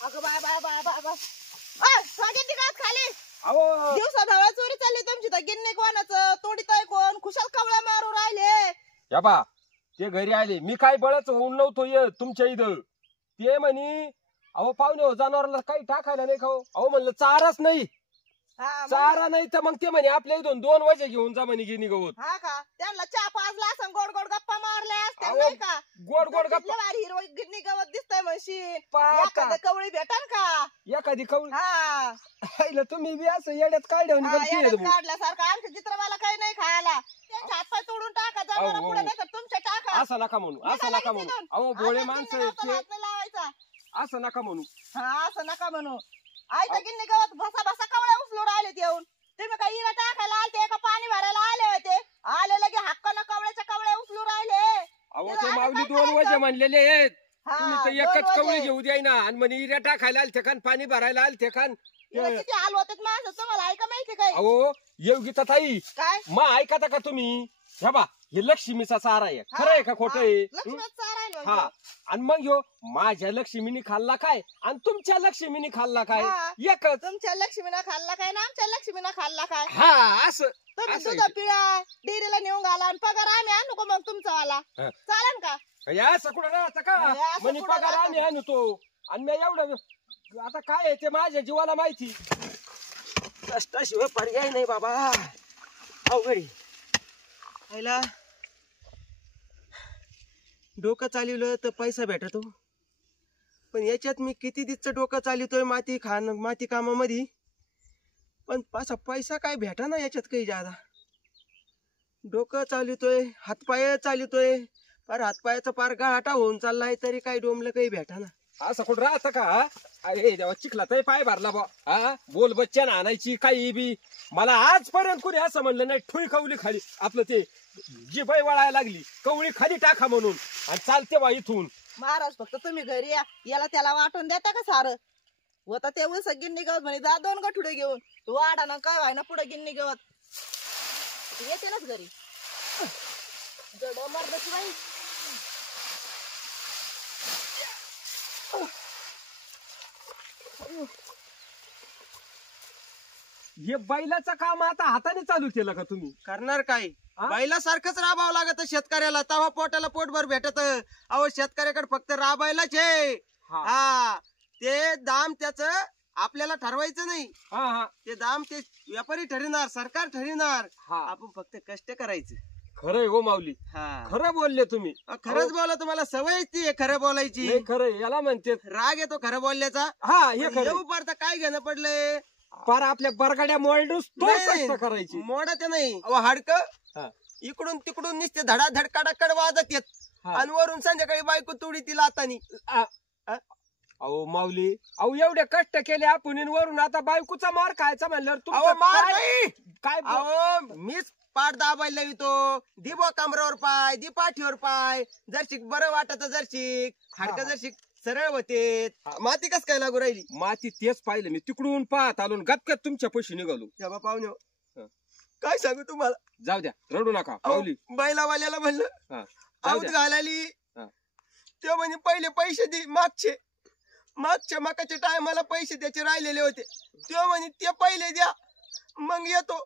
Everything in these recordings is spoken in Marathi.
अगं bye bye bye bye bye गिन्नी गवत खाली अहो दिवसा ढवळा चोरी चालली तुमची तर गिन्नी कोणाचं तोडीताय कोण खुशाल कवळ्या मारू राहिले या बा ते घरी आले मी काय बळच होऊन नव्हतो येत तुमच्या इथं ते म्हणी अहो पाहुणे हो जनावराला काही टाकायला नाही खाऊ अहो म्हणलं चाराच नाही चारा नाही तर मग ते म्हणे आपल्या इथून 2 वजे घेऊन जा म्हणे गिनी गवत हा का त्यांना चहा पाजला असं गोड गोड गप्पा मारल्या असत्या नाही का गोड गोड गप्पा भारी हिरवं गिन्नी गवत दिसतंय म्हणशील एखादं कवळी भेटन का एखादी कवळी हा तुम्ही बी असं येड्यात काढल्यासारखं आमच्या चित्रवाला काही नाही खायला त्यांचे हातपाय तोडून टाका जनावर पुढे नाही तर तुमच्या टाका असं नका म्हणू असं नका म्हणू अहो भोळे माणसं लावायचा असं नका म्हणू हा असं नका म्हणू आयतं गिन्नी गवत भसा भसा कवळ्या उचलून राहिलेत येऊन तुम्ही काय हिरा टाकायला आलते का पाणी भरायला आले होते आले लगे हक्कानं कवळ्याच्या कवळ्या उचलून राहिले अहो ते माऊली 2 वजे म्हणलेले आहेत तुम्ही तर एकच कवळी घेऊ द्याय ना आणि म्हणे हिरा टाकायला आलते खान पाणी भरायला आलते खान किती हाल होतात माणसं तुम्हाला ऐका माहिती काय अहो योगिता ताई काय मग ऐका का तुम्ही हे बा हे लक्ष्मीचा चारा आहे खरं आहे का खोटं आहे हा आणि मग ह्यो माझ्या लक्ष्मीने खाल्ला काय आणि तुमच्या लक्ष्मीने खाल्ला काय एकच तुमच्या लक्ष्मीनं खाल्ला काय ना आमच्या लक्ष्मीनं खाल्ला काय हा असं तुम्ही दूध पिळा डेअरीला नेऊन घाला आणि पगार आम्ही आणू का मग तुमचा वाला चालेल का या असं कुठं राहतं का म्हणे पगार आम्ही आणतो आणि मी एवढं आता काय आहे ते माझ्या जीवाला माहिती कष्टाशिवाय पर्याय नाही बाबा अवघडी पहिला डोकं चालवलं तर पैसा भेटतो पण याच्यात मी किती दिवस डोकं चालवतोय माती कामामध्ये पण पैसा काय भेटा ना याच्यात काही जादा डोकं चालवतोय हातपाय चालवतोय पर हातपायाचा पार गाठा होऊन चाललाय तरी काही डोमलं काही भेटा ना असं कुठं राहतं का अरे देवा चिखला तर पाय भरला बा हा बोल बच्चन आणायची काही बी मला आजपर्यंत कोणी असं म्हणलं नाही ठुई कवळी खाली आपलं ते जी बाई वळायला लागली कवळी खाली टाका म्हणून आणि चालते बा इथून महाराज फक्त तुम्ही घरी या याला त्याला वाटून देता का सारं होता ते उस गिन्नी गवत म्हणे जा 2 गठुडे घेऊन वाडा ना काय व्हाय ना पुढे गिन्नी गवत येते नाच घरी जड मर्दाची बाई हे बैलाचं काम आता हाताने चालू केलं का तुम्ही करणार काय बैला सारखंच राबावं लागत शेतकऱ्याला तवा पोटाला पोटभर भेटत अहो शेतकऱ्याकडे फक्त राबायलाच आहे हा ते दाम त्याच आपल्याला ठरवायचं नाही ते दाम ते व्यापारी ठरविणार सरकार ठरविणार आपण फक्त कष्ट करायचं खरंय हो माऊली खरं बोलले तुम्ही खरंच बोला तुम्हाला सवयच ती खरं बोलायची खरं याला म्हणते राग येतो खरं बोलल्याचा हा हे खरं पारता काय घेणं पडलंय पार आपल्या बरगाड्या मोल्डूस करायची मोडत नाही हाडक इकडून तिकडून निसते धडाधड कडाकड वाजत येत आणि वरून संध्याकाळी बायको तुडी तिला आतानी अहो माऊली अहो एवढे कष्ट केले आपण वरून आता बायकोचा मार खायचा म्हणल्यावर मार काय अहो मीच पाठ दाबायला येतो दिबो कमरावर पाय दी पाठीवर पाय जरशिक बरं वाटत जरशिक हाडक जरशिक सरळ होते माती कस काय लागू राहिली माती तेच पाहिलं मी तिकडून पाहत आलो गपक्यात तुमच्या पैशी निघालो पाहुणे काय सांगू तुम्हाला जाऊ द्या रडू नका पावली बैलावाल्याला म्हणलं आऊत घालायली ते म्हणे पहिले पैसे दे मागच्या मकाच्या टायमाला पैसे त्याचे राहिलेले होते ते म्हणे ते पहिले द्या मग येतो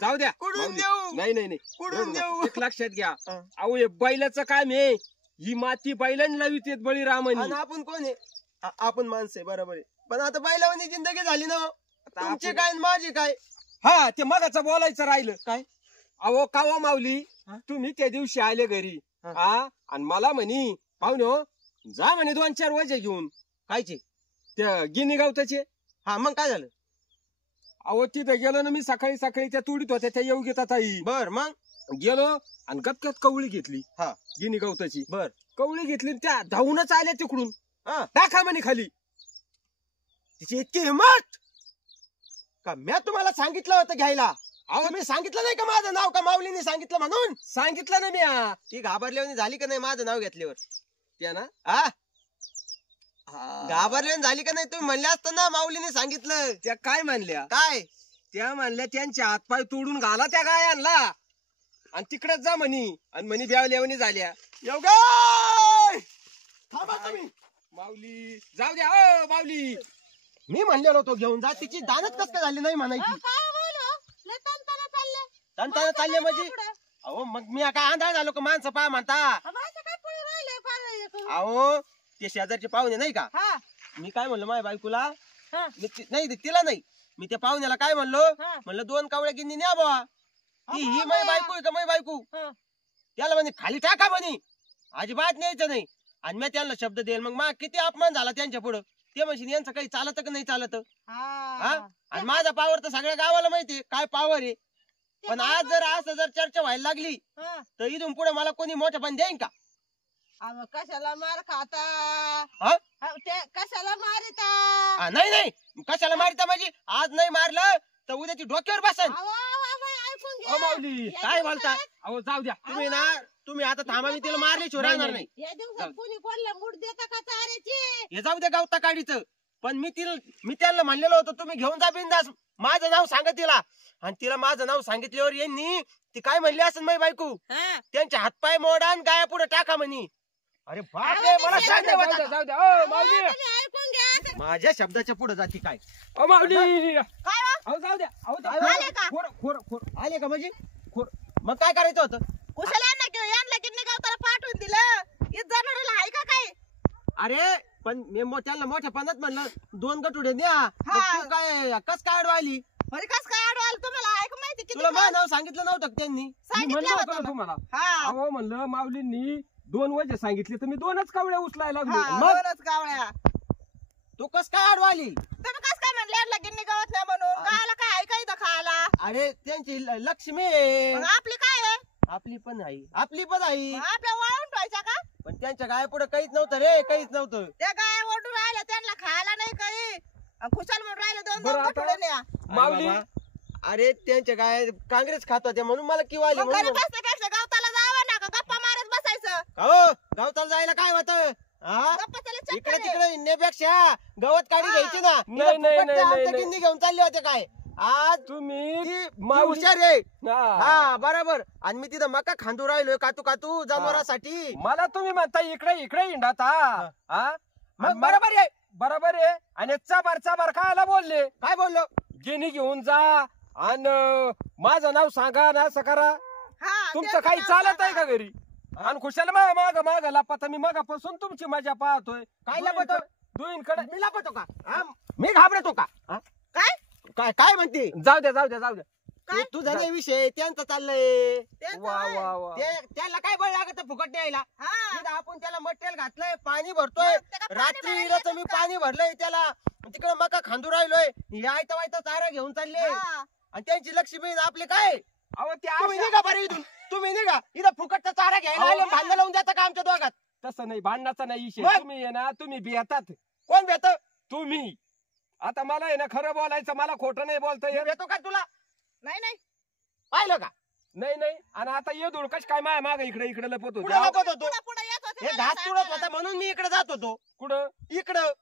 जाऊ द्या कुठून देऊ नाही कुठून देऊ एक लक्षात घ्या अहो हे बैलाचं काम आहे ही माती बैलांनी लावित बळीरामाने आपण कोण आहे आपण माणसं आहे बरोबर आहे पण आता बैलावानी जिंदगी झाली ना तुमची काय माझी काय हा ते मगाचं बोलायचं राहिलं काय अहो कावा माऊली तुम्ही त्या दिवशी आले घरी आणि मला म्हणी पाहुणे जा म्हणे 2-4 वजे घेऊन कायचे त्या गिनी गवताचे मग काय झालं अहो तिथं गेलो ना मी सकाळी त्या तुडीत होत्या त्या योगिता ताई बर मग गेलो आणि गपक्यात कवळी घेतली गिनी गवताची बर कवळी घेतली त्या धावूनच आल्या तिकडून टाका म्हणे खाली तिची इतकी हिंमत का मी तुम्हाला सांगितलं होतं घ्यायला अहो मी सांगितलं नाही का माझं नाव का माऊलीने सांगितलं म्हणून सांगितलं ना मी ती घाबरल्याने झाली का नाही माझं नाव घेतल्यावर त्या ना घाबरल्याने झाली का नाही तुम्ही म्हणले असतं ना माऊलीने सांगितलं त्या काय म्हणल्या काय त्या म्हणल्या त्यांचे हातपाय तोडून घाला त्या गायांना आणि तिकडेच जा म्हणी आणि म्हणी ब्यावल्यावणी झाल्या थांबा तुम्ही माऊली जाऊ द्या माऊली. मी म्हणलेलो होतो घेऊन जा, तिची दानच कस काय झाली नाही म्हणायची. तनताना चालले म्हणजे अहो मग मी काय आंधळा झालो का माणसं पहा म्हणता. अहो ते शेजारचे पाहुणे नाही का, मी काय म्हणलो माझ्या बायकोला, नाही तिला नाही, मी त्या पाहुण्याला काय म्हणलं 2 कावळ्या गिन्नी न्या बाबा, ती ही माझी बायको आहे का माझी बायको. त्याला म्हणे खाली टाका म्हणे, अजिबात न्यायचं नाही. आणि मी त्यांना शब्द देईल, मग मा किती अपमान झाला त्यांच्या पुढं. ते म्हणशील यांचं काही चालत का नाही चालत. आणि माझा पावर तर सगळ्या गावाला माहिती काय पावर आहे. पण आज जर असं जर चर्चा व्हायला लागली तर इथून पुढे मला कोणी मोठं पण देईन का. कशाला मार खाता, हा? कशाला मारिता. नाही नाही कशाला मारिता म्हणजे आज नाही मारलं तर उद्याची डोक्यावर बसन. माऊली काय बोलता. अहो जाऊ द्या. तुम्ही आता थांबा, मी तिला मारल्याशिवाय राहणार नाही. या दिवसात कुणी कोणला मूड देता का चाऱ्याची. हे जाऊ द्या गावता काढीचं. पण मी त्यांना म्हणलेलं होतं तुम्ही घेऊन जा बिंदास, माझं नाव सांगा तिला. आणि तिला माझं नाव सांगितल्यावर यांनी ती काय म्हणली असं माझी बायको, त्यांचे हातपाय मोडा आणि गाया पुढे टाका म्हणे. अरे बापरे, मला जाऊ द्या माऊली. माझ्या शब्दाच्या पुढे जाती काय. माऊली काय जाऊ द्या. आले का? खोर आले का म्हणजे मग काय करायचं होतं. कुशाला यांना किती गावताला पाठवून दिलं, इथं जाणाऱ्याला आहे का काय. अरे पण मी त्यांना मोठ्यापणात म्हणलं 2 गटुडे न्या, मग तू काय कस काय अडवायली. म्हणजे कस काय अडवाल तुम्हाला आहे का माहिती किती तुला माझं नाव सांगितलं नव्हतं का त्यांनी. सांगितलं होतं ना. तुम्हाला. हा अहो म्हणलं माऊलींनी 2 वजे सांगितले तर मी 2च कावळ्या उचलायला लागलो. मग? 2च कावळ्या. तू कस काय अडवाली. तुम्ही कस काय म्हणले यांना गिन्नी गावात नाही म्हणून, गावाला काय आहे का इथं खायला. अरे त्यांची लक्ष्मी आहे. मग आपली काय आहे, आपली पण आहे. मग आपल्या वाळून ठेवायच्या का. पण त्यांच्या गाय पुढे काहीच नव्हतं रे, काहीच नव्हतं. त्या गाय ओढून राहिल्या, त्यांना खायला नाही काही. खुशाल म्हणून राहिले 2 बरं, आता- न्या. माऊली अरे त्यांच्या गाय काँग्रेस खात होत्या म्हणून मला किंवा आली. मग घरी बसण्यापेक्षा गावताला जावं ना, का गप्पा मारत बसायचं. हो गावताला जायला काय होतं. गप्पा त्याला इकडे चक्कर आहे. तिकडे हिंडण्यापेक्षा गवत काढी घ्यायची ना. नाही, नाही, फुकटचं नाही, आमचं नाही. गिन्नी घेऊन चालले होते काय. आज तुम्ही ती माऊली हुशार आहे. हा. हा बरोबर. आणि मी तिथं मका खांदू राहिलोय कातू जनावरांसाठी. मला तुम्ही म्हणता इकडे हिंडाता. मग बरोबर आहे. बरोबर आहे. आणि चाबार खायला बोलले, काय बोललो. गिनी घेऊन जा आणि माझं नाव सांगा ना असं करा. हा, तुमचं त्यांचं काही नाव चालत सांगा. आहे का घरी. आणि खुशाला माग लपाता मी मगापासून तुमची मजा पाहतोय. काय लपतो. दुईंकडे मी लपतो का. मी घाबरतो का. काय काय काय म्हणते. जाऊ द्या. काय? तुझा नाही विषय त्यांचा चाललंय. त्यांचं वा आहे. वा वा. त्याला काय बळ लागत फुकट न्यायला. हा. इथं आपण त्याला मटेरियल घातलंय, पाणी भरतोय. मग त्याला पाणी रात्री भरायला इराचं मी पाणी भरलंय त्याला. तिकडे मका खांदू राहिलोय. यायता वायता चारा घेऊन चालले. हा. आणि त्यांची लक्ष्मी आपले काय. अहो ते तुम्ही अशा- निघा बरं इथून. तुम्ही निघा. इथं फुकटचा चारा घ्यायला आले, भांडण लावून देता का आमच्या दोघात. तसं नाही, भांडणाचा नाही विषय. मग? तुम्ही आहे ना, तुम्ही बियातात. कोण भेट तुम्ही आता मला आहे ना खरं बोलायचं, मला खोटं नाही बोलता येत. भेटतो का तुला. नाही पाहिलं का. नाही. आणि आता ये धुळकश काय माय माग इकडे लपत पुढे होतो. लपत होतो. पुढे येत होते हे मला घास तुडत सांगायला. होता म्हणून मी इकडे जात होतो. कुठं. इकडं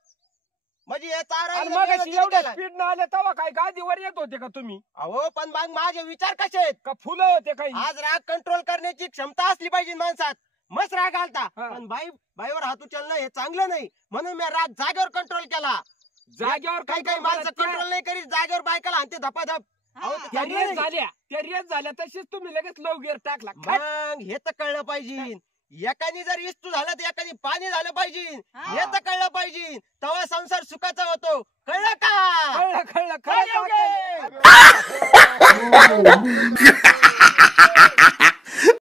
म्हणजे हे चारा आणि इकडं मग गेलं, एवढ्या गेलं. स्पीड न आले तेव्हा काय गादीवर येत होते का तुम्ही. अहो पण मग माझे विचार कसे आहेत. का फुलं होते काही. आज राग कंट्रोल करण्याची क्षमता असली पाहिजे माणसात. मस्त राग आलता. हा. पण बाईवर हात उचलणं हे चांगलं नाही म्हणून मी राग जागेवर कंट्रोल केला. जागेवर काही काही माणसं कंट्रोल नाही करीत, जागेवर बायकाला आणते धपाधप. अहो, ते त्या चांगलं रेस नाही. झाल्या तशीच तुम्ही लगेच लो गिअर टाकला. मग हे तर कळलं पाहिजे. एकाने जर इस्तू झालं तर एकाने पाणी झालं पाहिजे. हा. हे तर कळलं पाहिजे. तेव्हा संसार सुखाचा होतो. कळलं का. कळलं कळलं कळलं का?